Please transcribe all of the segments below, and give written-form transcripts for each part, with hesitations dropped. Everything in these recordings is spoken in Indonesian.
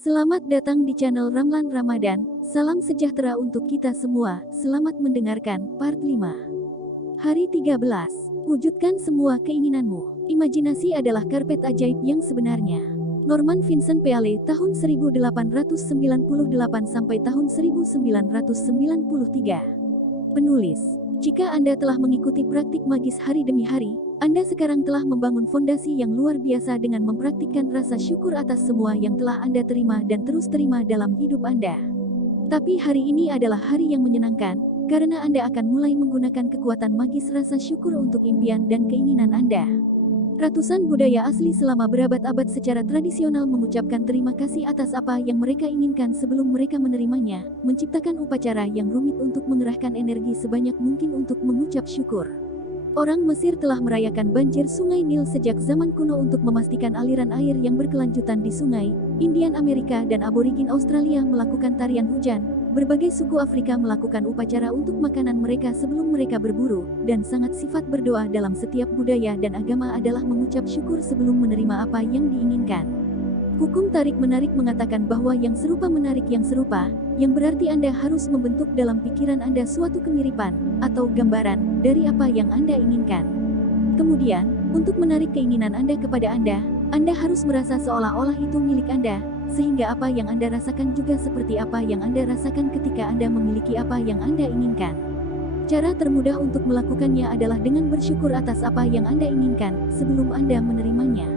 Selamat datang di channel Ramlan Ramadan. Salam sejahtera untuk kita semua. Selamat mendengarkan part 5. Hari 13. Wujudkan semua keinginanmu. Imajinasi adalah karpet ajaib yang sebenarnya. Norman Vincent Peale tahun 1898 sampai tahun 1993. Penulis. Jika Anda telah mengikuti praktik magis hari demi hari, Anda sekarang telah membangun fondasi yang luar biasa dengan mempraktikkan rasa syukur atas semua yang telah Anda terima dan terus terima dalam hidup Anda. Tapi hari ini adalah hari yang menyenangkan, karena Anda akan mulai menggunakan kekuatan magis rasa syukur untuk impian dan keinginan Anda. Ratusan budaya asli selama berabad-abad secara tradisional mengucapkan terima kasih atas apa yang mereka inginkan sebelum mereka menerimanya, menciptakan upacara yang rumit untuk mengerahkan energi sebanyak mungkin untuk mengucap syukur. Orang Mesir telah merayakan banjir Sungai Nil sejak zaman kuno untuk memastikan aliran air yang berkelanjutan di sungai. Indian Amerika dan aborigin Australia melakukan tarian hujan. Berbagai suku Afrika melakukan upacara untuk makanan mereka sebelum mereka berburu, dan sangat sifat berdoa dalam setiap budaya dan agama adalah mengucap syukur sebelum menerima apa yang diinginkan. Hukum tarik-menarik mengatakan bahwa yang serupa menarik yang serupa, yang berarti Anda harus membentuk dalam pikiran Anda suatu kemiripan, atau gambaran, dari apa yang Anda inginkan. Kemudian, untuk menarik keinginan Anda kepada Anda harus merasa seolah-olah itu milik Anda, sehingga apa yang Anda rasakan juga seperti apa yang Anda rasakan ketika Anda memiliki apa yang Anda inginkan. Cara termudah untuk melakukannya adalah dengan bersyukur atas apa yang Anda inginkan, sebelum Anda menerimanya.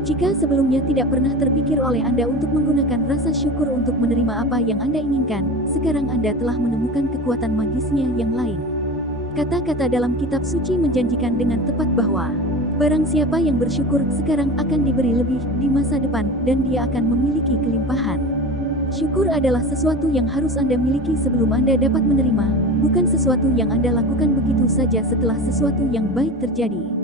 Jika sebelumnya tidak pernah terpikir oleh Anda untuk menggunakan rasa syukur untuk menerima apa yang Anda inginkan, sekarang Anda telah menemukan kekuatan magisnya yang lain. Kata-kata dalam kitab suci menjanjikan dengan tepat bahwa barang siapa yang bersyukur sekarang akan diberi lebih di masa depan dan dia akan memiliki kelimpahan. Syukur adalah sesuatu yang harus Anda miliki sebelum Anda dapat menerima, bukan sesuatu yang Anda lakukan begitu saja setelah sesuatu yang baik terjadi.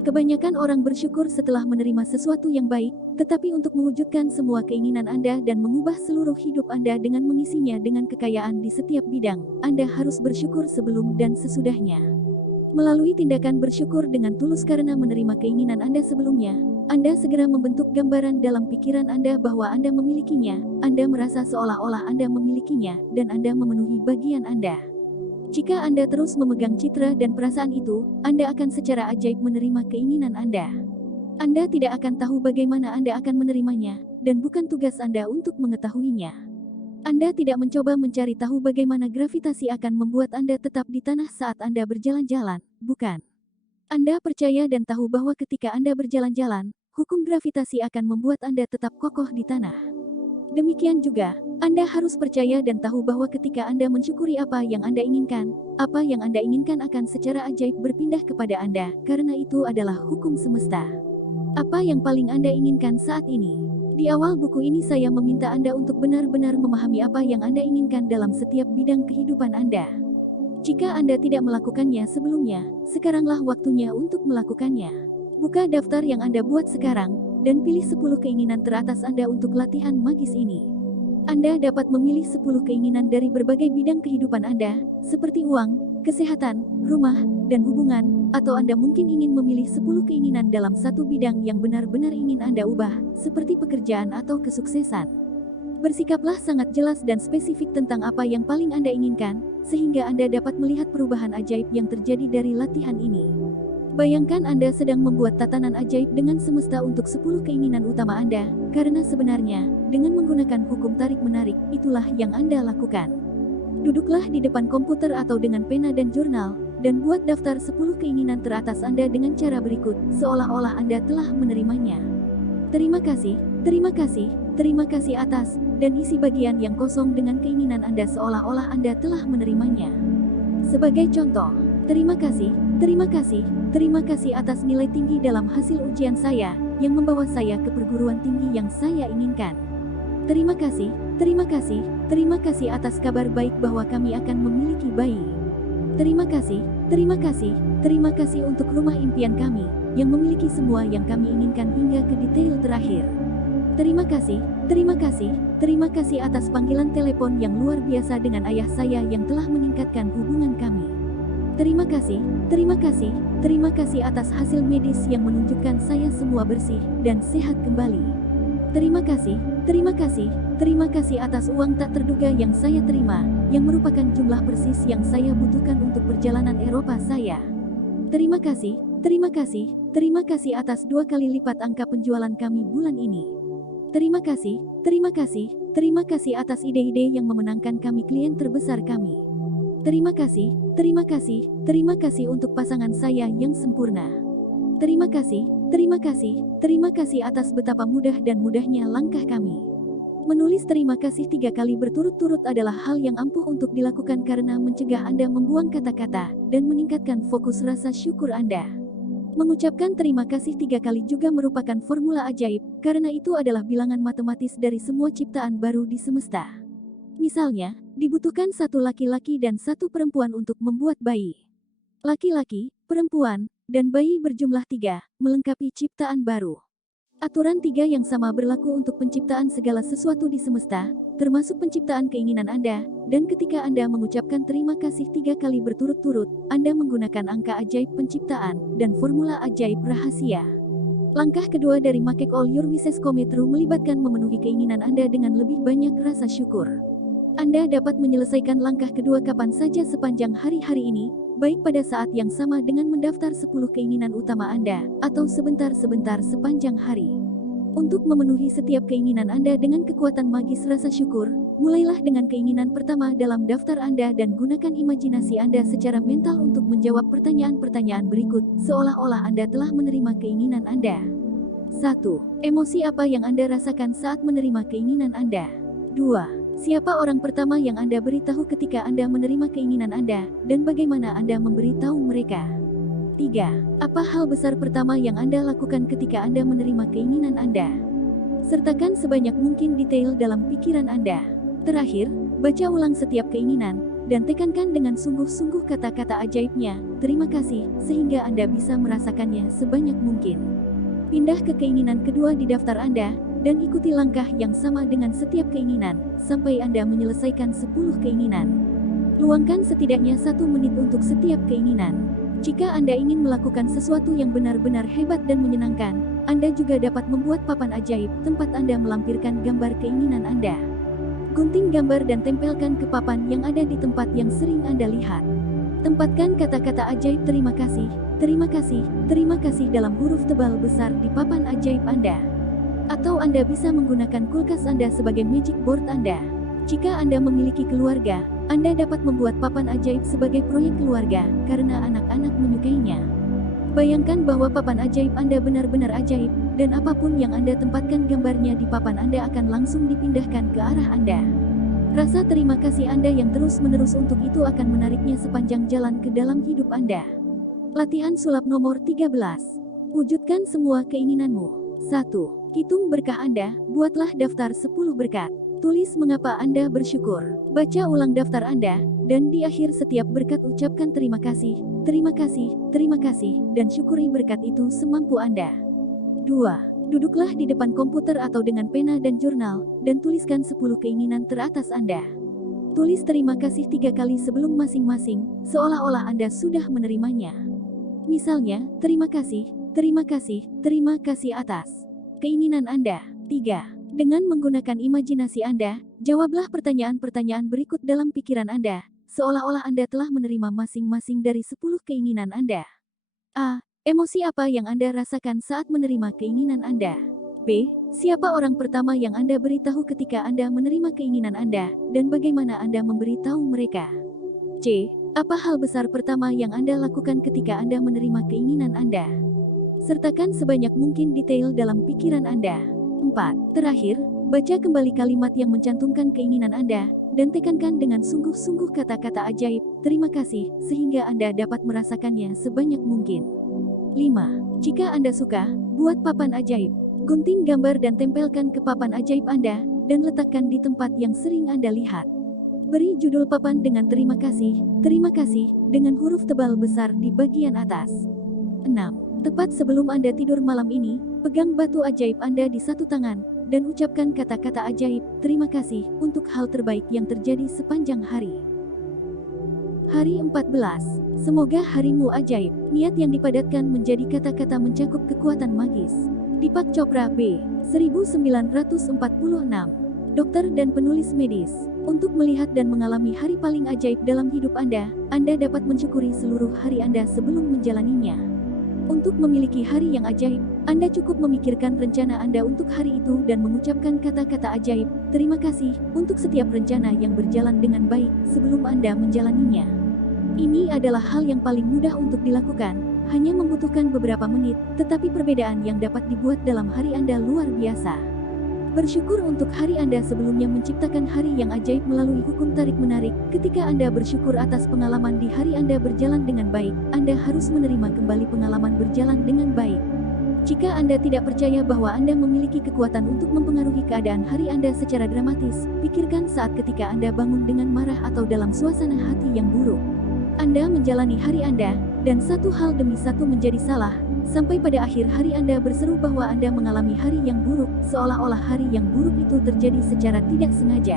Kebanyakan orang bersyukur setelah menerima sesuatu yang baik, tetapi untuk mewujudkan semua keinginan Anda dan mengubah seluruh hidup Anda dengan mengisinya dengan kekayaan di setiap bidang, Anda harus bersyukur sebelum dan sesudahnya. Melalui tindakan bersyukur dengan tulus karena menerima keinginan Anda sebelumnya, Anda segera membentuk gambaran dalam pikiran Anda bahwa Anda memilikinya, Anda merasa seolah-olah Anda memilikinya, dan Anda memenuhi bagian Anda. Jika Anda terus memegang citra dan perasaan itu, Anda akan secara ajaib menerima keinginan Anda. Anda tidak akan tahu bagaimana Anda akan menerimanya, dan bukan tugas Anda untuk mengetahuinya. Anda tidak mencoba mencari tahu bagaimana gravitasi akan membuat Anda tetap di tanah saat Anda berjalan-jalan, bukan. Anda percaya dan tahu bahwa ketika Anda berjalan-jalan, hukum gravitasi akan membuat Anda tetap kokoh di tanah. Demikian juga, Anda harus percaya dan tahu bahwa ketika Anda mensyukuri apa yang Anda inginkan akan secara ajaib berpindah kepada Anda, karena itu adalah hukum semesta. Apa yang paling Anda inginkan saat ini? Di awal buku ini saya meminta Anda untuk benar-benar memahami apa yang Anda inginkan dalam setiap bidang kehidupan Anda. Jika Anda tidak melakukannya sebelumnya, sekaranglah waktunya untuk melakukannya. Buka daftar yang Anda buat sekarang, dan pilih 10 keinginan teratas Anda untuk latihan magis ini. Anda dapat memilih 10 keinginan dari berbagai bidang kehidupan Anda, seperti uang, kesehatan, rumah, dan hubungan, atau Anda mungkin ingin memilih 10 keinginan dalam satu bidang yang benar-benar ingin Anda ubah, seperti pekerjaan atau kesuksesan. Bersikaplah sangat jelas dan spesifik tentang apa yang paling Anda inginkan, sehingga Anda dapat melihat perubahan ajaib yang terjadi dari latihan ini. Bayangkan Anda sedang membuat tatanan ajaib dengan semesta untuk 10 keinginan utama Anda, karena sebenarnya, dengan menggunakan hukum tarik-menarik, itulah yang Anda lakukan. Duduklah di depan komputer atau dengan pena dan jurnal, dan buat daftar 10 keinginan teratas Anda dengan cara berikut, seolah-olah Anda telah menerimanya. Terima kasih, terima kasih, terima kasih atas, dan isi bagian yang kosong dengan keinginan Anda seolah-olah Anda telah menerimanya. Sebagai contoh, terima kasih, terima kasih, terima kasih atas nilai tinggi dalam hasil ujian saya, yang membawa saya ke perguruan tinggi yang saya inginkan. Terima kasih, terima kasih, terima kasih atas kabar baik bahwa kami akan memiliki bayi. Terima kasih, terima kasih, terima kasih untuk rumah impian kami, yang memiliki semua yang kami inginkan hingga ke detail terakhir. Terima kasih, terima kasih, terima kasih atas panggilan telepon yang luar biasa dengan ayah saya yang telah meningkatkan hubungan kami. Terima kasih, terima kasih, terima kasih atas hasil medis yang menunjukkan saya semua bersih dan sehat kembali. Terima kasih, terima kasih, terima kasih atas uang tak terduga yang saya terima, yang merupakan jumlah persis yang saya butuhkan untuk perjalanan Eropa saya. Terima kasih, terima kasih, terima kasih atas 2 kali lipat angka penjualan kami bulan ini. Terima kasih, terima kasih, terima kasih atas ide-ide yang memenangkan kami klien terbesar kami. Terima kasih, terima kasih, terima kasih untuk pasangan saya yang sempurna. Terima kasih, terima kasih, terima kasih atas betapa mudah dan mudahnya langkah kami. Menulis terima kasih 3 kali berturut-turut adalah hal yang ampuh untuk dilakukan karena mencegah Anda membuang kata-kata dan meningkatkan fokus rasa syukur Anda. Mengucapkan terima kasih 3 kali juga merupakan formula ajaib, karena itu adalah bilangan matematis dari semua ciptaan baru di semesta. Misalnya, dibutuhkan 1 laki-laki dan 1 perempuan untuk membuat bayi. Laki-laki, perempuan, dan bayi berjumlah 3, melengkapi ciptaan baru. Aturan 3 yang sama berlaku untuk penciptaan segala sesuatu di semesta, termasuk penciptaan keinginan Anda, dan ketika Anda mengucapkan terima kasih 3 kali berturut-turut, Anda menggunakan angka ajaib penciptaan, dan formula ajaib rahasia. Langkah kedua dari Make All Your Wishes Come True melibatkan memenuhi keinginan Anda dengan lebih banyak rasa syukur. Anda dapat menyelesaikan langkah kedua kapan saja sepanjang hari-hari ini, baik pada saat yang sama dengan mendaftar 10 keinginan utama Anda, atau sebentar-sebentar sepanjang hari. Untuk memenuhi setiap keinginan Anda dengan kekuatan magis rasa syukur, mulailah dengan keinginan pertama dalam daftar Anda dan gunakan imajinasi Anda secara mental untuk menjawab pertanyaan-pertanyaan berikut, seolah-olah Anda telah menerima keinginan Anda. 1. Emosi apa yang Anda rasakan saat menerima keinginan Anda? 2. Siapa orang pertama yang Anda beritahu ketika Anda menerima keinginan Anda, dan bagaimana Anda memberitahu mereka? 3. Apa hal besar pertama yang Anda lakukan ketika Anda menerima keinginan Anda? Sertakan sebanyak mungkin detail dalam pikiran Anda. Terakhir, baca ulang setiap keinginan, dan tekankan dengan sungguh-sungguh kata-kata ajaibnya, terima kasih, sehingga Anda bisa merasakannya sebanyak mungkin. Pindah ke keinginan kedua di daftar Anda, dan ikuti langkah yang sama dengan setiap keinginan, sampai Anda menyelesaikan 10 keinginan. Luangkan setidaknya 1 menit untuk setiap keinginan. Jika Anda ingin melakukan sesuatu yang benar-benar hebat dan menyenangkan, Anda juga dapat membuat papan ajaib, tempat Anda melampirkan gambar keinginan Anda. Gunting gambar dan tempelkan ke papan yang ada di tempat yang sering Anda lihat. Tempatkan kata-kata ajaib terima kasih, terima kasih, terima kasih dalam huruf tebal besar di papan ajaib Anda. Atau Anda bisa menggunakan kulkas Anda sebagai magic board Anda. Jika Anda memiliki keluarga, Anda dapat membuat papan ajaib sebagai proyek keluarga, karena anak-anak menyukainya. Bayangkan bahwa papan ajaib Anda benar-benar ajaib, dan apapun yang Anda tempatkan gambarnya di papan Anda akan langsung dipindahkan ke arah Anda. Rasa terima kasih Anda yang terus-menerus untuk itu akan menariknya sepanjang jalan ke dalam hidup Anda. Latihan sulap nomor 13. Wujudkan semua keinginanmu. 1. Hitung berkah Anda, buatlah daftar 10 berkat. Tulis mengapa Anda bersyukur. Baca ulang daftar Anda, dan di akhir setiap berkat ucapkan terima kasih, terima kasih, terima kasih, dan syukuri berkat itu semampu Anda. 2. Duduklah di depan komputer atau dengan pena dan jurnal, dan tuliskan 10 keinginan teratas Anda. Tulis terima kasih 3 kali sebelum masing-masing, seolah-olah Anda sudah menerimanya. Misalnya, terima kasih, terima kasih, terima kasih atas keinginan Anda. 3. Dengan menggunakan imajinasi Anda, jawablah pertanyaan-pertanyaan berikut dalam pikiran Anda, seolah-olah Anda telah menerima masing-masing dari 10 keinginan Anda. A. Emosi apa yang Anda rasakan saat menerima keinginan Anda? B. Siapa orang pertama yang Anda beritahu ketika Anda menerima keinginan Anda, dan bagaimana Anda memberitahu mereka? C. Apa hal besar pertama yang Anda lakukan ketika Anda menerima keinginan Anda? Sertakan sebanyak mungkin detail dalam pikiran Anda. 4. Terakhir, baca kembali kalimat yang mencantumkan keinginan Anda, dan tekankan dengan sungguh-sungguh kata-kata ajaib, terima kasih, sehingga Anda dapat merasakannya sebanyak mungkin. 5. Jika Anda suka, buat papan ajaib. Gunting gambar dan tempelkan ke papan ajaib Anda, dan letakkan di tempat yang sering Anda lihat. Beri judul papan dengan terima kasih, dengan huruf tebal besar di bagian atas. 6. Tepat sebelum Anda tidur malam ini, pegang batu ajaib Anda di satu tangan, dan ucapkan kata-kata ajaib, terima kasih, untuk hal terbaik yang terjadi sepanjang hari. Hari 14. Semoga harimu ajaib. Niat yang dipadatkan menjadi kata-kata mencakup kekuatan magis. Deepak Chopra B. 1946. Dokter dan penulis medis. Untuk melihat dan mengalami hari paling ajaib dalam hidup Anda dapat mensyukuri seluruh hari Anda sebelum menjalaninya. Untuk memiliki hari yang ajaib, Anda cukup memikirkan rencana Anda untuk hari itu dan mengucapkan kata-kata ajaib, terima kasih, untuk setiap rencana yang berjalan dengan baik sebelum Anda menjalaninya. Ini adalah hal yang paling mudah untuk dilakukan, hanya membutuhkan beberapa menit, tetapi perbedaan yang dapat dibuat dalam hari Anda luar biasa. Bersyukur untuk hari Anda sebelumnya menciptakan hari yang ajaib melalui hukum tarik-menarik. Ketika Anda bersyukur atas pengalaman di hari Anda berjalan dengan baik, Anda harus menerima kembali pengalaman berjalan dengan baik. Jika Anda tidak percaya bahwa Anda memiliki kekuatan untuk mempengaruhi keadaan hari Anda secara dramatis, pikirkan saat ketika Anda bangun dengan marah atau dalam suasana hati yang buruk. Anda menjalani hari Anda, dan satu hal demi satu menjadi salah, sampai pada akhir hari Anda berseru bahwa Anda mengalami hari yang buruk, seolah-olah hari yang buruk itu terjadi secara tidak sengaja.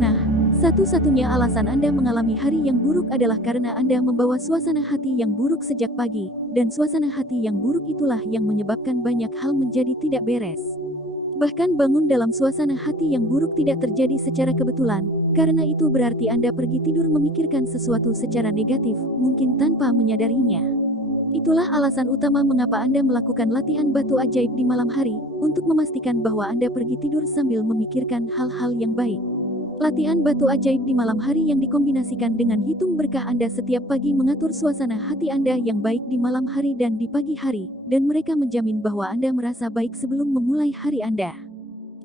Nah, satu-satunya alasan Anda mengalami hari yang buruk adalah karena Anda membawa suasana hati yang buruk sejak pagi, dan suasana hati yang buruk itulah yang menyebabkan banyak hal menjadi tidak beres. Bahkan bangun dalam suasana hati yang buruk tidak terjadi secara kebetulan, karena itu berarti Anda pergi tidur memikirkan sesuatu secara negatif, mungkin tanpa menyadarinya. Itulah alasan utama mengapa Anda melakukan latihan batu ajaib di malam hari, untuk memastikan bahwa Anda pergi tidur sambil memikirkan hal-hal yang baik. Latihan batu ajaib di malam hari yang dikombinasikan dengan hitung berkah Anda setiap pagi mengatur suasana hati Anda yang baik di malam hari dan di pagi hari, dan mereka menjamin bahwa Anda merasa baik sebelum memulai hari Anda.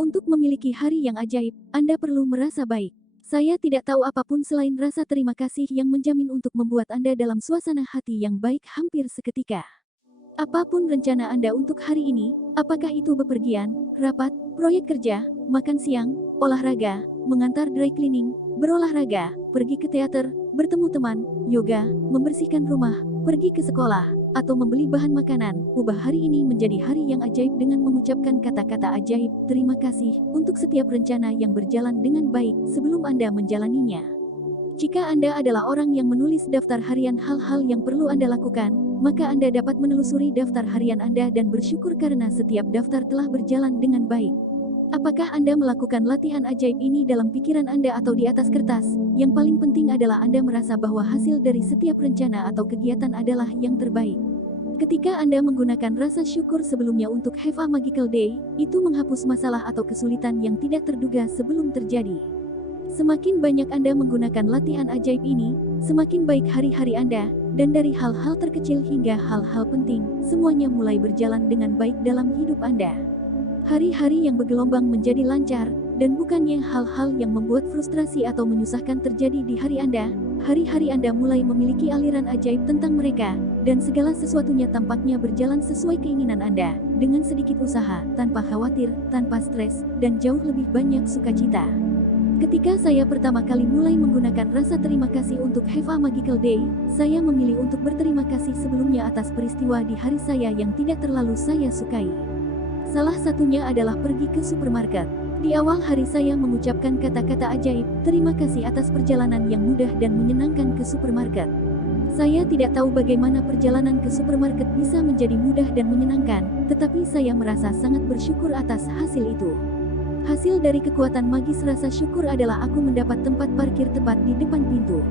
Untuk memiliki hari yang ajaib, Anda perlu merasa baik. Saya tidak tahu apapun selain rasa terima kasih yang menjamin untuk membuat Anda dalam suasana hati yang baik hampir seketika. Apapun rencana Anda untuk hari ini, apakah itu bepergian, rapat, proyek kerja, makan siang, olahraga, mengantar dry cleaning, berolahraga, pergi ke teater, bertemu teman, yoga, membersihkan rumah, pergi ke sekolah, atau membeli bahan makanan, ubah hari ini menjadi hari yang ajaib dengan mengucapkan kata-kata ajaib, terima kasih, untuk setiap rencana yang berjalan dengan baik sebelum Anda menjalaninya. Jika Anda adalah orang yang menulis daftar harian hal-hal yang perlu Anda lakukan, maka Anda dapat menelusuri daftar harian Anda dan bersyukur karena setiap daftar telah berjalan dengan baik. Apakah Anda melakukan latihan ajaib ini dalam pikiran Anda atau di atas kertas? Yang paling penting adalah Anda merasa bahwa hasil dari setiap rencana atau kegiatan adalah yang terbaik. Ketika Anda menggunakan rasa syukur sebelumnya untuk have a magical day, itu menghapus masalah atau kesulitan yang tidak terduga sebelum terjadi. Semakin banyak Anda menggunakan latihan ajaib ini, semakin baik hari-hari Anda, dan dari hal-hal terkecil hingga hal-hal penting, semuanya mulai berjalan dengan baik dalam hidup Anda. Hari-hari yang bergelombang menjadi lancar, dan bukannya hal-hal yang membuat frustrasi atau menyusahkan terjadi di hari Anda. Hari-hari Anda mulai memiliki aliran ajaib tentang mereka, dan segala sesuatunya tampaknya berjalan sesuai keinginan Anda, dengan sedikit usaha, tanpa khawatir, tanpa stres, dan jauh lebih banyak sukacita. Ketika saya pertama kali mulai menggunakan rasa terima kasih untuk have a magical day, saya memilih untuk berterima kasih sebelumnya atas peristiwa di hari saya yang tidak terlalu saya sukai. Salah satunya adalah pergi ke supermarket. Di awal hari saya mengucapkan kata-kata ajaib, terima kasih atas perjalanan yang mudah dan menyenangkan ke supermarket. Saya tidak tahu bagaimana perjalanan ke supermarket bisa menjadi mudah dan menyenangkan, tetapi saya merasa sangat bersyukur atas hasil itu. Hasil dari kekuatan magis rasa syukur adalah aku mendapat tempat parkir tepat di depan pintu.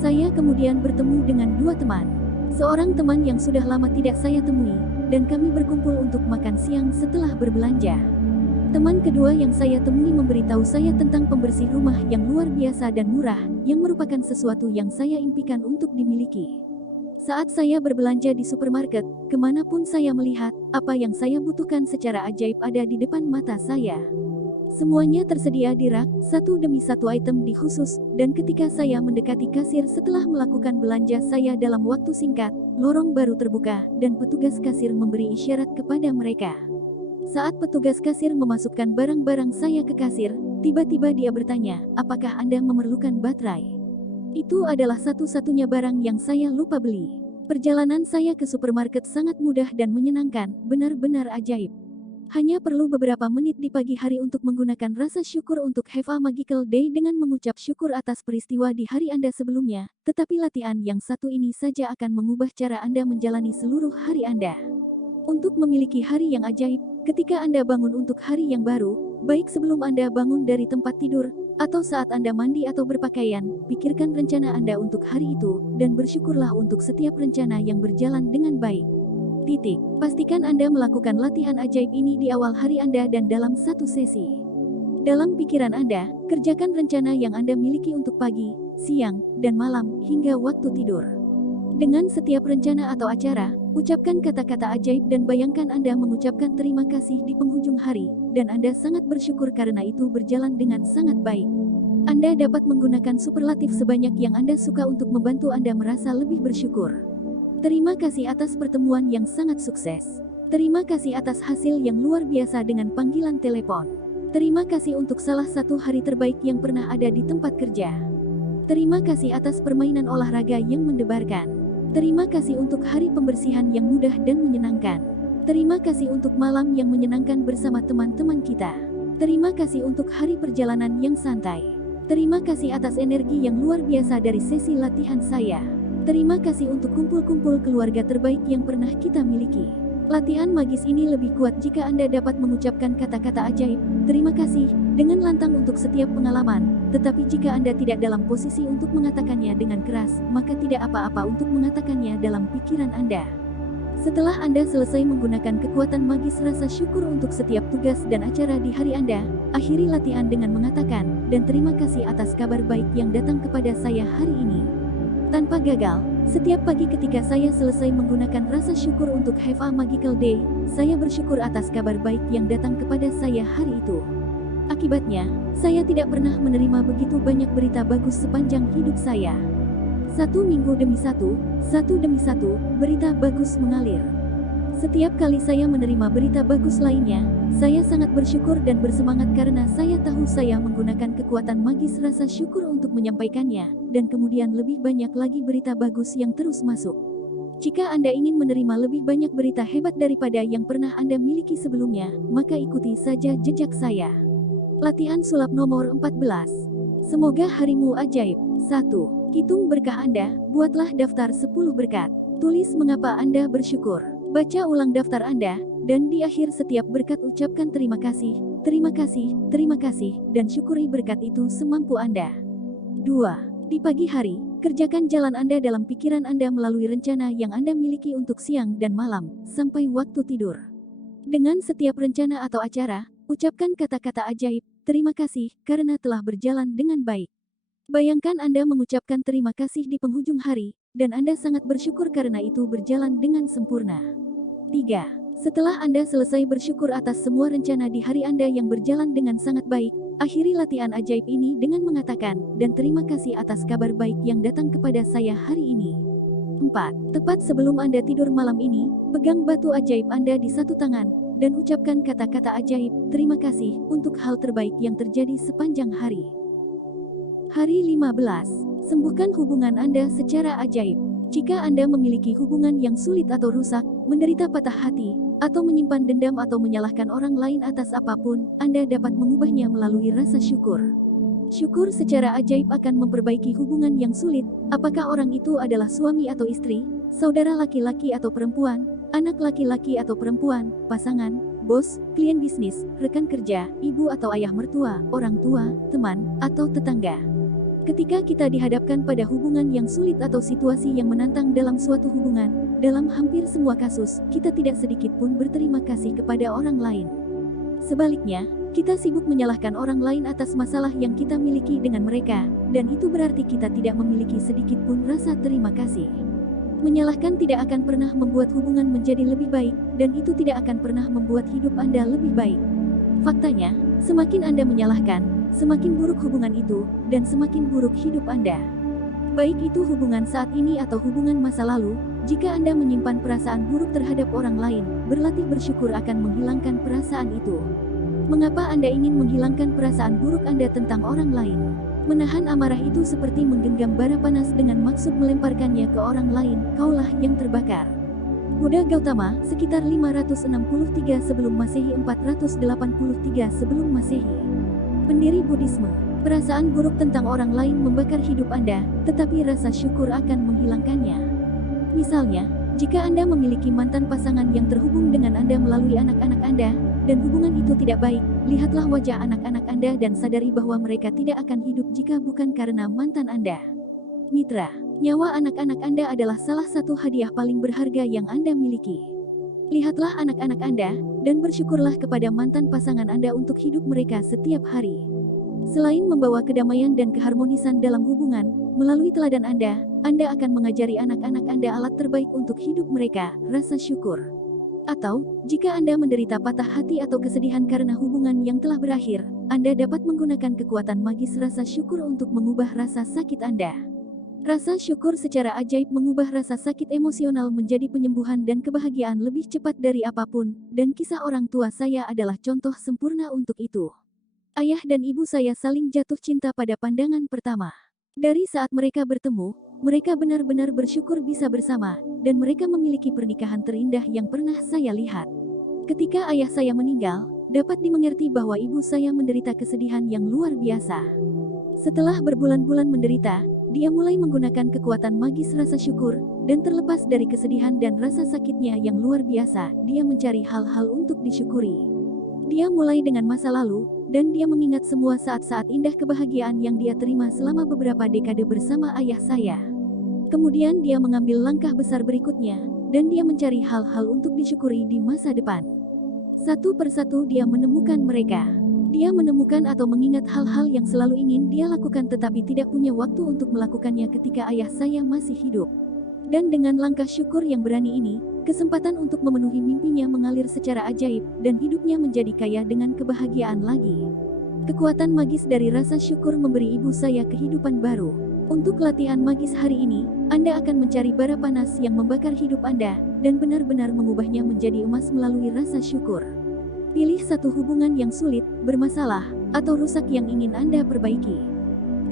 Saya kemudian bertemu dengan dua teman. Seorang teman yang sudah lama tidak saya temui, dan kami berkumpul untuk makan siang setelah berbelanja. Teman kedua yang saya temui memberitahu saya tentang pembersih rumah yang luar biasa dan murah, yang merupakan sesuatu yang saya impikan untuk dimiliki. Saat saya berbelanja di supermarket, kemanapun saya melihat, apa yang saya butuhkan secara ajaib ada di depan mata saya. Semuanya tersedia di rak, satu demi satu item di khusus, dan ketika saya mendekati kasir setelah melakukan belanja saya dalam waktu singkat, lorong baru terbuka, dan petugas kasir memberi isyarat kepada mereka. Saat petugas kasir memasukkan barang-barang saya ke kasir, tiba-tiba dia bertanya, apakah Anda memerlukan baterai? Itu adalah satu-satunya barang yang saya lupa beli. Perjalanan saya ke supermarket sangat mudah dan menyenangkan, benar-benar ajaib. Hanya perlu beberapa menit di pagi hari untuk menggunakan rasa syukur untuk have a magical day dengan mengucap syukur atas peristiwa di hari Anda sebelumnya, tetapi latihan yang satu ini saja akan mengubah cara Anda menjalani seluruh hari Anda. Untuk memiliki hari yang ajaib, ketika Anda bangun untuk hari yang baru, baik sebelum Anda bangun dari tempat tidur, atau saat Anda mandi atau berpakaian, pikirkan rencana Anda untuk hari itu, dan bersyukurlah untuk setiap rencana yang berjalan dengan baik. Pastikan Anda melakukan latihan ajaib ini di awal hari Anda dan dalam satu sesi. Dalam pikiran Anda, kerjakan rencana yang Anda miliki untuk pagi, siang, dan malam, hingga waktu tidur. Dengan setiap rencana atau acara, ucapkan kata-kata ajaib dan bayangkan Anda mengucapkan terima kasih di penghujung hari, dan Anda sangat bersyukur karena itu berjalan dengan sangat baik. Anda dapat menggunakan superlatif sebanyak yang Anda suka untuk membantu Anda merasa lebih bersyukur. Terima kasih atas pertemuan yang sangat sukses. Terima kasih atas hasil yang luar biasa dengan panggilan telepon. Terima kasih untuk salah satu hari terbaik yang pernah ada di tempat kerja. Terima kasih atas permainan olahraga yang mendebarkan. Terima kasih untuk hari pembersihan yang mudah dan menyenangkan. Terima kasih untuk malam yang menyenangkan bersama teman-teman kita. Terima kasih untuk hari perjalanan yang santai. Terima kasih atas energi yang luar biasa dari sesi latihan saya. Terima kasih untuk kumpul-kumpul keluarga terbaik yang pernah kita miliki. Latihan magis ini lebih kuat jika Anda dapat mengucapkan kata-kata ajaib, terima kasih, dengan lantang untuk setiap pengalaman. Tetapi jika Anda tidak dalam posisi untuk mengatakannya dengan keras, maka tidak apa-apa untuk mengatakannya dalam pikiran Anda. Setelah Anda selesai menggunakan kekuatan magis rasa syukur untuk setiap tugas dan acara di hari Anda, akhiri latihan dengan mengatakan, dan terima kasih atas kabar baik yang datang kepada saya hari ini. Tanpa gagal, setiap pagi ketika saya selesai menggunakan rasa syukur untuk Have a Magical Day, saya bersyukur atas kabar baik yang datang kepada saya hari itu. Akibatnya, saya tidak pernah menerima begitu banyak berita bagus sepanjang hidup saya. Satu minggu demi satu demi satu, berita bagus mengalir. Setiap kali saya menerima berita bagus lainnya, saya sangat bersyukur dan bersemangat karena saya tahu saya menggunakan kekuatan magis rasa syukur untuk menyampaikannya, dan kemudian lebih banyak lagi berita bagus yang terus masuk. Jika Anda ingin menerima lebih banyak berita hebat daripada yang pernah Anda miliki sebelumnya, maka ikuti saja jejak saya. Latihan sulap nomor 14. Semoga harimu ajaib. 1. Hitung berkah Anda, buatlah daftar 10 berkat. Tulis mengapa Anda bersyukur. Baca ulang daftar Anda, dan di akhir setiap berkat ucapkan terima kasih, terima kasih, terima kasih, dan syukuri berkat itu semampu Anda. 2. Di pagi hari, kerjakan jalan Anda dalam pikiran Anda melalui rencana yang Anda miliki untuk siang dan malam, sampai waktu tidur. Dengan setiap rencana atau acara, ucapkan kata-kata ajaib, terima kasih, karena telah berjalan dengan baik. Bayangkan Anda mengucapkan terima kasih di penghujung hari, dan Anda sangat bersyukur karena itu berjalan dengan sempurna. 3. Setelah Anda selesai bersyukur atas semua rencana di hari Anda yang berjalan dengan sangat baik, akhiri latihan ajaib ini dengan mengatakan, dan terima kasih atas kabar baik yang datang kepada saya hari ini. 4. Tepat sebelum Anda tidur malam ini, pegang batu ajaib Anda di satu tangan, dan ucapkan kata-kata ajaib, terima kasih, untuk hal terbaik yang terjadi sepanjang hari. Hari 15. Sembuhkan hubungan Anda secara ajaib. Jika Anda memiliki hubungan yang sulit atau rusak, menderita patah hati, atau menyimpan dendam atau menyalahkan orang lain atas apapun, Anda dapat mengubahnya melalui rasa syukur. Syukur secara ajaib akan memperbaiki hubungan yang sulit, apakah orang itu adalah suami atau istri, saudara laki-laki atau perempuan, anak laki-laki atau perempuan, pasangan, bos, klien bisnis, rekan kerja, ibu atau ayah mertua, orang tua, teman, atau tetangga. Ketika kita dihadapkan pada hubungan yang sulit atau situasi yang menantang dalam suatu hubungan, dalam hampir semua kasus, kita tidak sedikit pun berterima kasih kepada orang lain. Sebaliknya, kita sibuk menyalahkan orang lain atas masalah yang kita miliki dengan mereka, dan itu berarti kita tidak memiliki sedikit pun rasa terima kasih. Menyalahkan tidak akan pernah membuat hubungan menjadi lebih baik, dan itu tidak akan pernah membuat hidup Anda lebih baik. Faktanya, semakin Anda menyalahkan, semakin buruk hubungan itu, dan semakin buruk hidup Anda. Baik itu hubungan saat ini atau hubungan masa lalu, jika Anda menyimpan perasaan buruk terhadap orang lain, berlatih bersyukur akan menghilangkan perasaan itu. Mengapa Anda ingin menghilangkan perasaan buruk Anda tentang orang lain? Menahan amarah itu seperti menggenggam bara panas dengan maksud melemparkannya ke orang lain, kaulah yang terbakar. Buddha Gautama, sekitar 563 sebelum Masehi 483 sebelum Masehi. Pendiri Buddhisme. Perasaan buruk tentang orang lain membakar hidup Anda, tetapi rasa syukur akan menghilangkannya. Misalnya, Jika Anda memiliki mantan pasangan yang terhubung dengan Anda melalui anak-anak Anda, dan hubungan itu tidak baik, lihatlah wajah anak-anak Anda dan sadari bahwa mereka tidak akan hidup jika bukan karena mantan Anda. Mitra, nyawa anak-anak Anda adalah salah satu hadiah paling berharga yang Anda miliki. Lihatlah anak-anak Anda, dan bersyukurlah kepada mantan pasangan Anda untuk hidup mereka setiap hari. Selain membawa kedamaian dan keharmonisan dalam hubungan, melalui teladan Anda akan mengajari anak-anak Anda alat terbaik untuk hidup mereka, rasa syukur. Atau, jika Anda menderita patah hati atau kesedihan karena hubungan yang telah berakhir, Anda dapat menggunakan kekuatan magis rasa syukur untuk mengubah rasa sakit Anda. Rasa syukur secara ajaib mengubah rasa sakit emosional menjadi penyembuhan dan kebahagiaan lebih cepat dari apapun, dan kisah orang tua saya adalah contoh sempurna untuk itu. Ayah dan ibu saya saling jatuh cinta pada pandangan pertama. Dari saat mereka bertemu, mereka benar-benar bersyukur bisa bersama, dan mereka memiliki pernikahan terindah yang pernah saya lihat. Ketika ayah saya meninggal, dapat dimengerti bahwa ibu saya menderita kesedihan yang luar biasa. Setelah berbulan-bulan menderita, dia mulai menggunakan kekuatan magis rasa syukur, dan terlepas dari kesedihan dan rasa sakitnya yang luar biasa, dia mencari hal-hal untuk disyukuri. Dia mulai dengan masa lalu, dan dia mengingat semua saat-saat indah kebahagiaan yang dia terima selama beberapa dekade bersama ayah saya. Kemudian dia mengambil langkah besar berikutnya, dan dia mencari hal-hal untuk disyukuri di masa depan. Satu persatu dia menemukan mereka. Dia menemukan atau mengingat hal-hal yang selalu ingin dia lakukan tetapi tidak punya waktu untuk melakukannya ketika ayah saya masih hidup. Dan dengan langkah syukur yang berani ini, kesempatan untuk memenuhi mimpinya mengalir secara ajaib, dan hidupnya menjadi kaya dengan kebahagiaan lagi. Kekuatan magis dari rasa syukur memberi ibu saya kehidupan baru. Untuk latihan magis hari ini, Anda akan mencari bara panas yang membakar hidup Anda, dan benar-benar mengubahnya menjadi emas melalui rasa syukur. Pilih satu hubungan yang sulit, bermasalah, atau rusak yang ingin Anda perbaiki.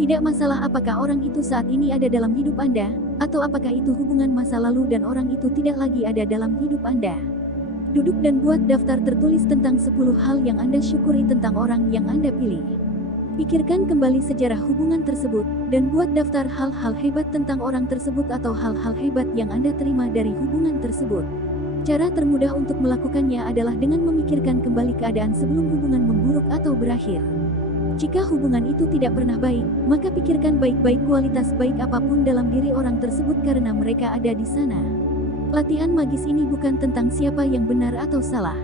Tidak masalah apakah orang itu saat ini ada dalam hidup Anda, atau apakah itu hubungan masa lalu dan orang itu tidak lagi ada dalam hidup Anda. Duduk dan buat daftar tertulis tentang 10 hal yang Anda syukuri tentang orang yang Anda pilih. Pikirkan kembali sejarah hubungan tersebut, dan buat daftar hal-hal hebat tentang orang tersebut atau hal-hal hebat yang Anda terima dari hubungan tersebut. Cara termudah untuk melakukannya adalah dengan memikirkan kembali keadaan sebelum hubungan memburuk atau berakhir. Jika hubungan itu tidak pernah baik, maka pikirkan baik-baik kualitas baik apapun dalam diri orang tersebut karena mereka ada di sana. Latihan magis ini bukan tentang siapa yang benar atau salah.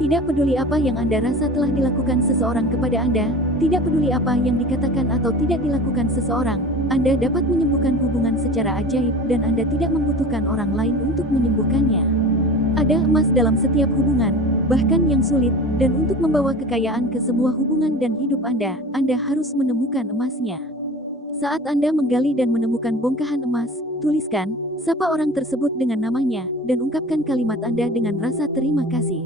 Tidak peduli apa yang Anda rasa telah dilakukan seseorang kepada Anda, tidak peduli apa yang dikatakan atau tidak dilakukan seseorang, Anda dapat menyembuhkan hubungan secara ajaib dan Anda tidak membutuhkan orang lain untuk menyembuhkannya. Ada emas dalam setiap hubungan, bahkan yang sulit, dan untuk membawa kekayaan ke semua hubungan dan hidup Anda harus menemukan emasnya. Saat Anda menggali dan menemukan bongkahan emas, tuliskan, sapa orang tersebut dengan namanya, dan ungkapkan kalimat Anda dengan rasa terima kasih.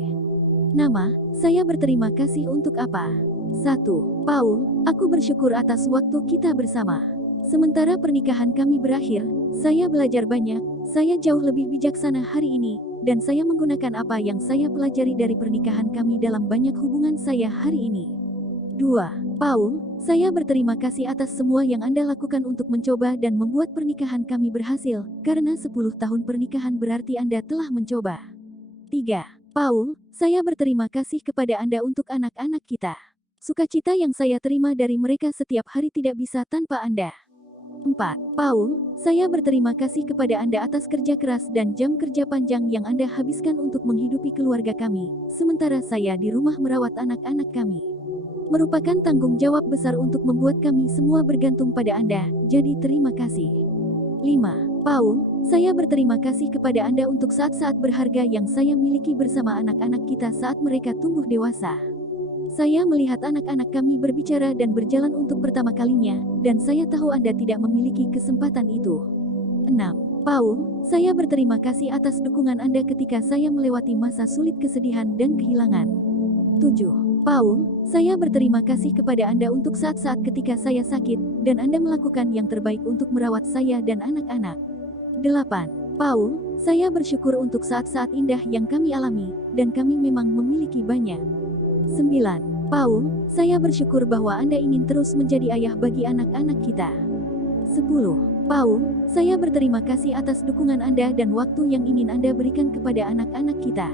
Nama, saya berterima kasih untuk apa? 1. Paul, aku bersyukur atas waktu kita bersama. Sementara pernikahan kami berakhir, saya belajar banyak, saya jauh lebih bijaksana hari ini, dan saya menggunakan apa yang saya pelajari dari pernikahan kami dalam banyak hubungan saya hari ini. 2. Paul, saya berterima kasih atas semua yang Anda lakukan untuk mencoba dan membuat pernikahan kami berhasil, karena 10 tahun pernikahan berarti Anda telah mencoba. 3. Paul, saya berterima kasih kepada Anda untuk anak-anak kita. Sukacita yang saya terima dari mereka setiap hari tidak bisa tanpa Anda. 4. Paul, saya berterima kasih kepada Anda atas kerja keras dan jam kerja panjang yang Anda habiskan untuk menghidupi keluarga kami, sementara saya di rumah merawat anak-anak kami. Merupakan tanggung jawab besar untuk membuat kami semua bergantung pada Anda, jadi terima kasih. 5. Paul, saya berterima kasih kepada Anda untuk saat-saat berharga yang saya miliki bersama anak-anak kita saat mereka tumbuh dewasa. Saya melihat anak-anak kami berbicara dan berjalan untuk pertama kalinya, dan saya tahu Anda tidak memiliki kesempatan itu. 6. Paul, saya berterima kasih atas dukungan Anda ketika saya melewati masa sulit kesedihan dan kehilangan. 7. Paul, saya berterima kasih kepada Anda untuk saat-saat ketika saya sakit, dan Anda melakukan yang terbaik untuk merawat saya dan anak-anak. 8. Paul, saya bersyukur untuk saat-saat indah yang kami alami, dan kami memang memiliki banyak. 9. Paul, saya bersyukur bahwa Anda ingin terus menjadi ayah bagi anak-anak kita. 10. Paum, saya berterima kasih atas dukungan Anda dan waktu yang ingin Anda berikan kepada anak-anak kita.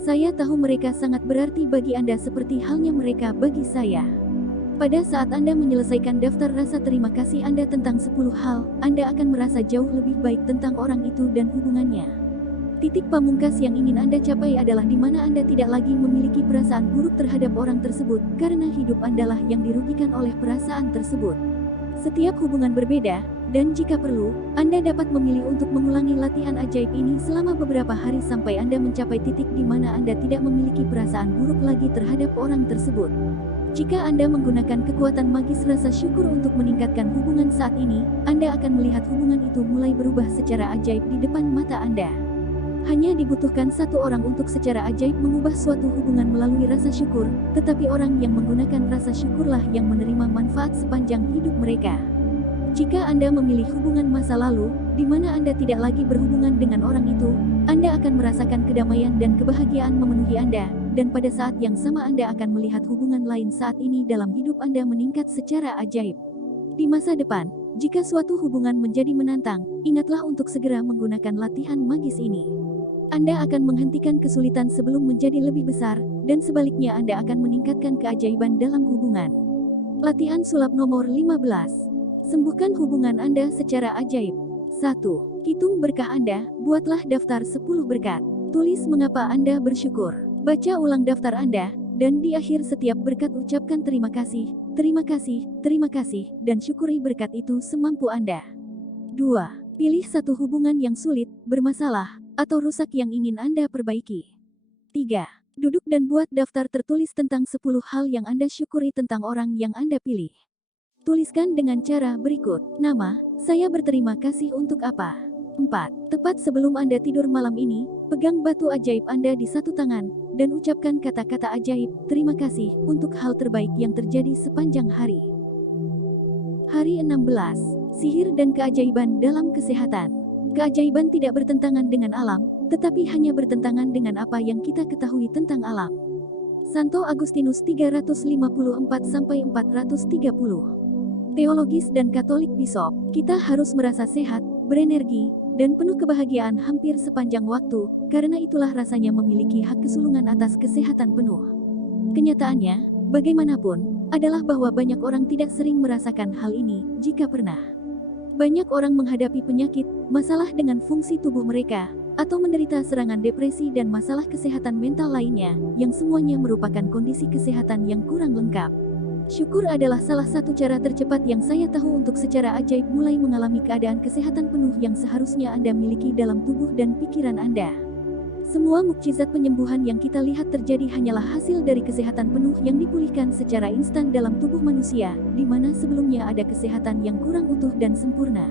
Saya tahu mereka sangat berarti bagi Anda seperti halnya mereka bagi saya. Pada saat Anda menyelesaikan daftar rasa terima kasih Anda tentang 10 hal, Anda akan merasa jauh lebih baik tentang orang itu dan hubungannya. Titik pamungkas yang ingin Anda capai adalah di mana Anda tidak lagi memiliki perasaan buruk terhadap orang tersebut, karena hidup Anda lah yang dirugikan oleh perasaan tersebut. Setiap hubungan berbeda, dan jika perlu, Anda dapat memilih untuk mengulangi latihan ajaib ini selama beberapa hari sampai Anda mencapai titik di mana Anda tidak memiliki perasaan buruk lagi terhadap orang tersebut. Jika Anda menggunakan kekuatan magis rasa syukur untuk meningkatkan hubungan saat ini, Anda akan melihat hubungan itu mulai berubah secara ajaib di depan mata Anda. Hanya dibutuhkan satu orang untuk secara ajaib mengubah suatu hubungan melalui rasa syukur, tetapi orang yang menggunakan rasa syukurlah yang menerima manfaat sepanjang hidup mereka. Jika Anda memilih hubungan masa lalu, di mana Anda tidak lagi berhubungan dengan orang itu, Anda akan merasakan kedamaian dan kebahagiaan memenuhi Anda, dan pada saat yang sama Anda akan melihat hubungan lain saat ini dalam hidup Anda meningkat secara ajaib. Di masa depan, jika suatu hubungan menjadi menantang, ingatlah untuk segera menggunakan latihan magis ini. Anda akan menghentikan kesulitan sebelum menjadi lebih besar, dan sebaliknya Anda akan meningkatkan keajaiban dalam hubungan. Latihan sulap nomor 15. Sembuhkan hubungan Anda secara ajaib. 1. Hitung berkah Anda, buatlah daftar 10 berkat. Tulis mengapa Anda bersyukur. Baca ulang daftar Anda, dan di akhir setiap berkat ucapkan terima kasih, terima kasih, terima kasih, dan syukuri berkat itu semampu Anda. 2. Pilih satu hubungan yang sulit, bermasalah, atau rusak yang ingin Anda perbaiki. 3. Duduk dan buat daftar tertulis tentang 10 hal yang Anda syukuri tentang orang yang Anda pilih. Tuliskan dengan cara berikut. Nama, saya berterima kasih untuk apa? 4. Tepat sebelum Anda tidur malam ini, pegang batu ajaib Anda di satu tangan, dan ucapkan kata-kata ajaib, terima kasih, untuk hal terbaik yang terjadi sepanjang hari. Hari 16. Sihir dan keajaiban dalam kesehatan. Keajaiban tidak bertentangan dengan alam, tetapi hanya bertentangan dengan apa yang kita ketahui tentang alam. Santo Agustinus 354-430. Teologis dan Katolik Bishop, kita harus merasa sehat, berenergi, dan penuh kebahagiaan hampir sepanjang waktu, karena itulah rasanya memiliki hak kesulungan atas kesehatan penuh. Kenyataannya, bagaimanapun, adalah bahwa banyak orang tidak sering merasakan hal ini, jika pernah. Banyak orang menghadapi penyakit, masalah dengan fungsi tubuh mereka, atau menderita serangan depresi dan masalah kesehatan mental lainnya, yang semuanya merupakan kondisi kesehatan yang kurang lengkap. Syukur adalah salah satu cara tercepat yang saya tahu untuk secara ajaib mulai mengalami keadaan kesehatan penuh yang seharusnya Anda miliki dalam tubuh dan pikiran Anda. Semua mukjizat penyembuhan yang kita lihat terjadi hanyalah hasil dari kesehatan penuh yang dipulihkan secara instan dalam tubuh manusia, di mana sebelumnya ada kesehatan yang kurang utuh dan sempurna.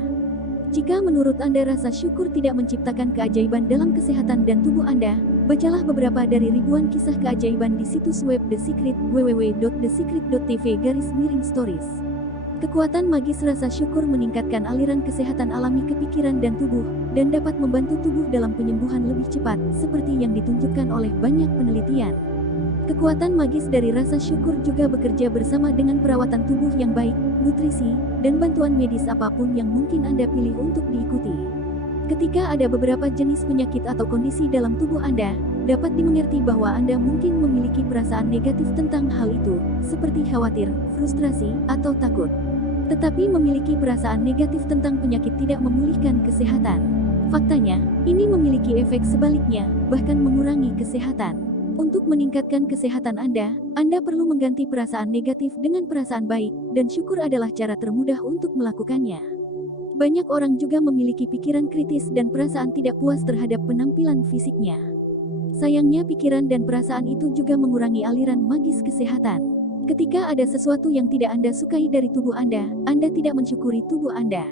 Jika menurut Anda rasa syukur tidak menciptakan keajaiban dalam kesehatan dan tubuh Anda, bacalah beberapa dari ribuan kisah keajaiban di situs web The Secret, www.thesecret.tv/stories. Kekuatan magis rasa syukur meningkatkan aliran kesehatan alami ke pikiran dan tubuh, dan dapat membantu tubuh dalam penyembuhan lebih cepat, seperti yang ditunjukkan oleh banyak penelitian. Kekuatan magis dari rasa syukur juga bekerja bersama dengan perawatan tubuh yang baik, nutrisi, dan bantuan medis apapun yang mungkin Anda pilih untuk diikuti. Ketika ada beberapa jenis penyakit atau kondisi dalam tubuh Anda, dapat dimengerti bahwa Anda mungkin memiliki perasaan negatif tentang hal itu, seperti khawatir, frustrasi, atau takut. Tetapi memiliki perasaan negatif tentang penyakit tidak memulihkan kesehatan. Faktanya, ini memiliki efek sebaliknya, bahkan mengurangi kesehatan. Untuk meningkatkan kesehatan Anda perlu mengganti perasaan negatif dengan perasaan baik, dan syukur adalah cara termudah untuk melakukannya. Banyak orang juga memiliki pikiran kritis dan perasaan tidak puas terhadap penampilan fisiknya. Sayangnya pikiran dan perasaan itu juga mengurangi aliran magis kesehatan. Ketika ada sesuatu yang tidak Anda sukai dari tubuh Anda tidak mensyukuri tubuh Anda.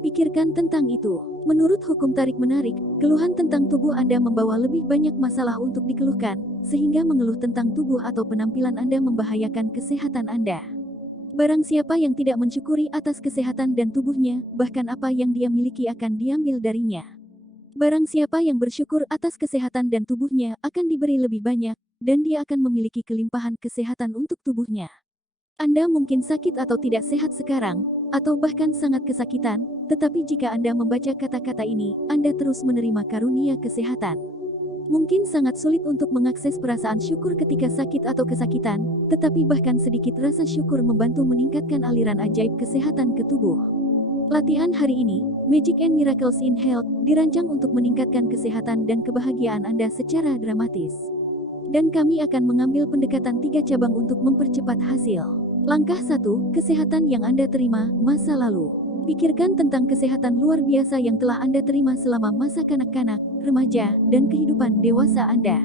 Pikirkan tentang itu. Menurut hukum tarik-menarik, keluhan tentang tubuh Anda membawa lebih banyak masalah untuk dikeluhkan, sehingga mengeluh tentang tubuh atau penampilan Anda membahayakan kesehatan Anda. Barang siapa yang tidak mensyukuri atas kesehatan dan tubuhnya, bahkan apa yang dia miliki akan diambil darinya. Barang siapa yang bersyukur atas kesehatan dan tubuhnya akan diberi lebih banyak, dan dia akan memiliki kelimpahan kesehatan untuk tubuhnya. Anda mungkin sakit atau tidak sehat sekarang, atau bahkan sangat kesakitan, tetapi jika Anda membaca kata-kata ini, Anda terus menerima karunia kesehatan. Mungkin sangat sulit untuk mengakses perasaan syukur ketika sakit atau kesakitan, tetapi bahkan sedikit rasa syukur membantu meningkatkan aliran ajaib kesehatan ke tubuh. Latihan hari ini, Magic and Miracles in Health, dirancang untuk meningkatkan kesehatan dan kebahagiaan Anda secara dramatis. Dan kami akan mengambil pendekatan 3 cabang untuk mempercepat hasil. Langkah 1, kesehatan yang Anda terima, masa lalu. Pikirkan tentang kesehatan luar biasa yang telah Anda terima selama masa kanak-kanak, remaja, dan kehidupan dewasa Anda.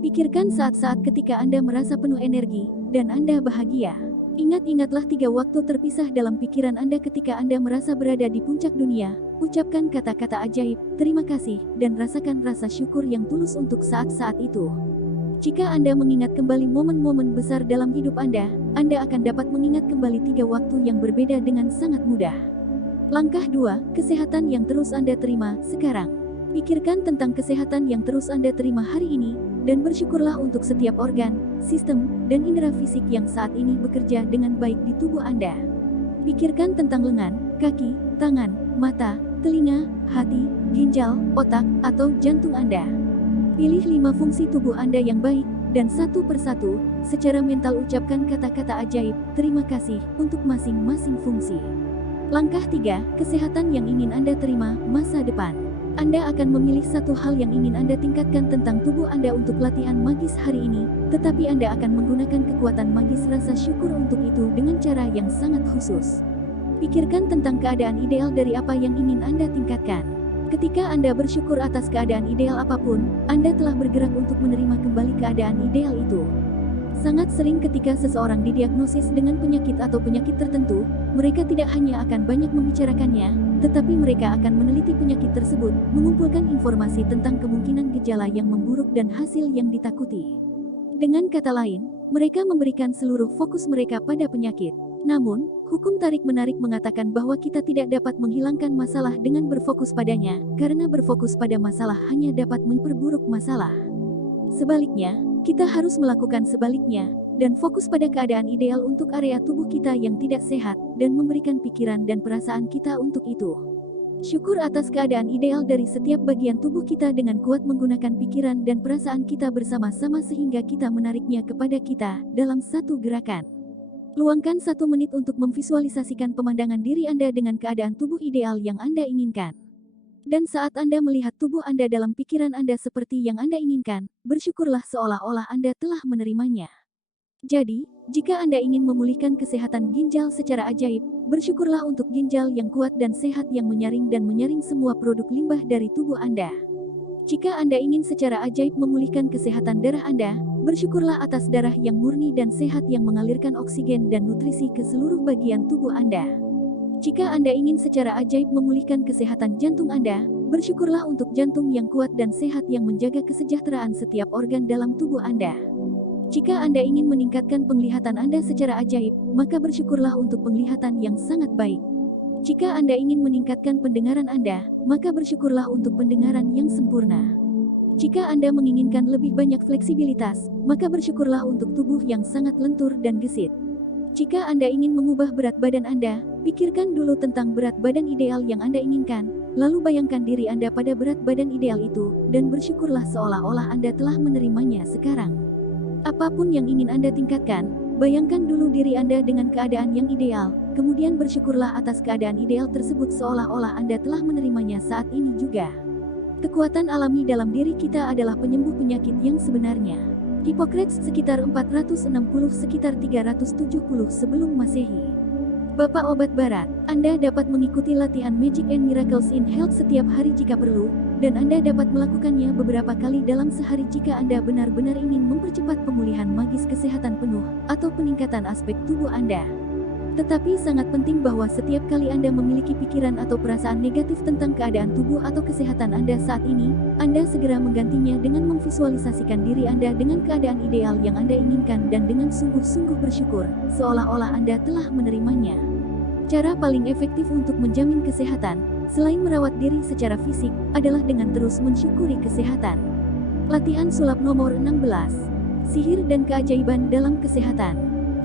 Pikirkan saat-saat ketika Anda merasa penuh energi, dan Anda bahagia. Ingat-ingatlah 3 waktu terpisah dalam pikiran Anda ketika Anda merasa berada di puncak dunia. Ucapkan kata-kata ajaib, terima kasih, dan rasakan rasa syukur yang tulus untuk saat-saat itu. Jika Anda mengingat kembali momen-momen besar dalam hidup Anda akan dapat mengingat kembali 3 waktu yang berbeda dengan sangat mudah. Langkah 2, kesehatan yang terus Anda terima sekarang. Pikirkan tentang kesehatan yang terus Anda terima hari ini, dan bersyukurlah untuk setiap organ, sistem, dan indera fisik yang saat ini bekerja dengan baik di tubuh Anda. Pikirkan tentang lengan, kaki, tangan, mata, telinga, hati, ginjal, otak, atau jantung Anda. Pilih 5 fungsi tubuh Anda yang baik, dan satu persatu, secara mental ucapkan kata-kata ajaib, terima kasih, untuk masing-masing fungsi. Langkah 3, kesehatan yang ingin Anda terima, masa depan. Anda akan memilih satu hal yang ingin Anda tingkatkan tentang tubuh Anda untuk latihan magis hari ini, tetapi Anda akan menggunakan kekuatan magis rasa syukur untuk itu dengan cara yang sangat khusus. Pikirkan tentang keadaan ideal dari apa yang ingin Anda tingkatkan. Ketika Anda bersyukur atas keadaan ideal apapun, Anda telah bergerak untuk menerima kembali keadaan ideal itu. Sangat sering ketika seseorang didiagnosis dengan penyakit atau penyakit tertentu, mereka tidak hanya akan banyak membicarakannya, tetapi mereka akan meneliti penyakit tersebut, mengumpulkan informasi tentang kemungkinan gejala yang memburuk dan hasil yang ditakuti. Dengan kata lain, mereka memberikan seluruh fokus mereka pada penyakit. Namun, hukum tarik-menarik mengatakan bahwa kita tidak dapat menghilangkan masalah dengan berfokus padanya, karena berfokus pada masalah hanya dapat memperburuk masalah. Sebaliknya, kita harus melakukan sebaliknya, dan fokus pada keadaan ideal untuk area tubuh kita yang tidak sehat, dan memberikan pikiran dan perasaan kita untuk itu. Syukur atas keadaan ideal dari setiap bagian tubuh kita dengan kuat menggunakan pikiran dan perasaan kita bersama-sama sehingga kita menariknya kepada kita, dalam satu gerakan. Luangkan 1 menit untuk memvisualisasikan pemandangan diri Anda dengan keadaan tubuh ideal yang Anda inginkan. Dan saat Anda melihat tubuh Anda dalam pikiran Anda seperti yang Anda inginkan, bersyukurlah seolah-olah Anda telah menerimanya. Jadi, jika Anda ingin memulihkan kesehatan ginjal secara ajaib, bersyukurlah untuk ginjal yang kuat dan sehat yang menyaring dan menyaring semua produk limbah dari tubuh Anda. Jika Anda ingin secara ajaib memulihkan kesehatan darah Anda, bersyukurlah atas darah yang murni dan sehat yang mengalirkan oksigen dan nutrisi ke seluruh bagian tubuh Anda. Jika Anda ingin secara ajaib memulihkan kesehatan jantung Anda, bersyukurlah untuk jantung yang kuat dan sehat yang menjaga kesejahteraan setiap organ dalam tubuh Anda. Jika Anda ingin meningkatkan penglihatan Anda secara ajaib, maka bersyukurlah untuk penglihatan yang sangat baik. Jika Anda ingin meningkatkan pendengaran Anda, maka bersyukurlah untuk pendengaran yang sempurna. Jika Anda menginginkan lebih banyak fleksibilitas, maka bersyukurlah untuk tubuh yang sangat lentur dan gesit. Jika Anda ingin mengubah berat badan Anda, pikirkan dulu tentang berat badan ideal yang Anda inginkan, lalu bayangkan diri Anda pada berat badan ideal itu, dan bersyukurlah seolah-olah Anda telah menerimanya sekarang. Apapun yang ingin Anda tingkatkan, bayangkan dulu diri Anda dengan keadaan yang ideal, kemudian bersyukurlah atas keadaan ideal tersebut seolah-olah Anda telah menerimanya saat ini juga. Kekuatan alami dalam diri kita adalah penyembuh penyakit yang sebenarnya. Hippocrates sekitar 460 sekitar 370 sebelum Masehi. Bapak Obat Barat, Anda dapat mengikuti latihan Magic and Miracles in Health setiap hari jika perlu, dan Anda dapat melakukannya beberapa kali dalam sehari jika Anda benar-benar ingin mempercepat pemulihan magis kesehatan penuh, atau peningkatan aspek tubuh Anda. Tetapi sangat penting bahwa setiap kali Anda memiliki pikiran atau perasaan negatif tentang keadaan tubuh atau kesehatan Anda saat ini, Anda segera menggantinya dengan memvisualisasikan diri Anda dengan keadaan ideal yang Anda inginkan dan dengan sungguh-sungguh bersyukur, seolah-olah Anda telah menerimanya. Cara paling efektif untuk menjamin kesehatan, selain merawat diri secara fisik, adalah dengan terus mensyukuri kesehatan. Latihan sulap nomor 16. Sihir dan keajaiban dalam kesehatan.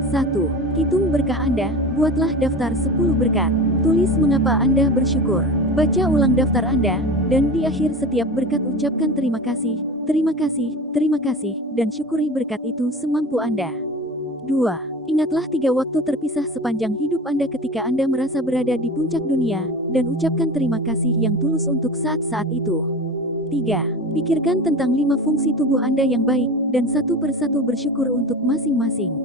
1. Hitung berkah Anda, buatlah daftar 10 berkat. Tulis mengapa Anda bersyukur. Baca ulang daftar Anda, dan di akhir setiap berkat ucapkan terima kasih, terima kasih, terima kasih, dan syukuri berkat itu semampu Anda. 2. Ingatlah 3 waktu terpisah sepanjang hidup Anda ketika Anda merasa berada di puncak dunia, dan ucapkan terima kasih yang tulus untuk saat-saat itu. 3. Pikirkan tentang 5 fungsi tubuh Anda yang baik, dan satu persatu bersyukur untuk masing-masing.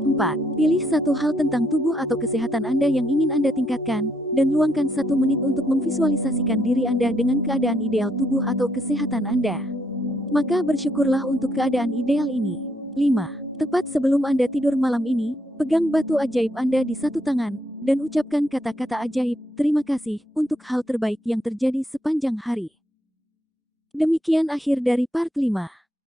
4. Pilih satu hal tentang tubuh atau kesehatan Anda yang ingin Anda tingkatkan, dan luangkan 1 menit untuk memvisualisasikan diri Anda dengan keadaan ideal tubuh atau kesehatan Anda. Maka bersyukurlah untuk keadaan ideal ini. 5. Tepat sebelum Anda tidur malam ini, pegang batu ajaib Anda di satu tangan, dan ucapkan kata-kata ajaib, terima kasih, untuk hal terbaik yang terjadi sepanjang hari. Demikian akhir dari part 5.